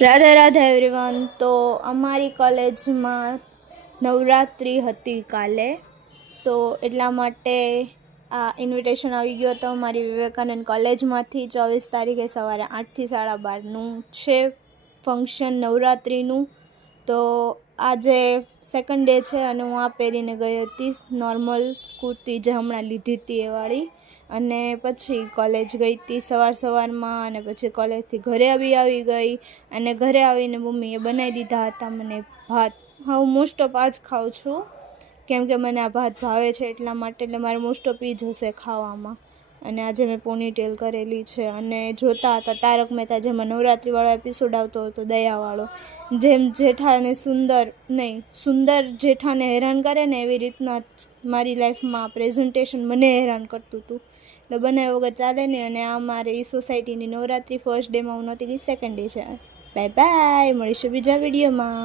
Radhe Radhe everyone. તો અમારી કોલેજમાં નવરાત્રિ હતી કાલે, તો એટલા માટે આ ઇન્વિટેશન આવી ગયો હતો મારી વિવેકાનંદ કોલેજમાંથી. 24 તારીખે સવારે 8થી 12:30 છે ફંક્શન નવરાત્રિનું. તો આજે સેકન્ડ ડે છે અને હું આ પહેરીને ગઈ હતી નોર્મલ કુર્તી જે હમણાં લીધી હતી એ વાળી, અને પછી કોલેજ ગઈ હતી સવારમાં, અને પછી કોલેજથી ઘરે આવી ગઈ. અને ઘરે આવીને મમ્મીએ બનાવી દીધા હતા મને ભાત. હા, હું મોસ્ટ ઓફ આ જ ખાઉં છું કેમ કે મને આ ભાત ભાવે છે એટલા માટે. એટલે મારે મોસ્ટ ઓફ એ જ હશે ખાવામાં. અને આજે મેં પોનીટેલ કરેલી છે અને જોતા હતા તારક મહેતા, જેમાં નવરાત્રિવાળો એપિસોડ આવતો હતો દયાવાળો, જેમ જેઠાને સુંદર જેઠાને હેરાન કરે ને એવી રીતના મારી લાઈફમાં પ્રેઝન્ટેશન મને હેરાન કરતું હતું. એટલે બનાવ્યા વગર ચાલે નહીં. અને આ મારી સોસાયટીની નવરાત્રિ ફર્સ્ટ ડેમાં હું નહોતી ગઈ, સેકન્ડ ડે છે. બાય બાય, મળીશું બીજા વિડીયોમાં.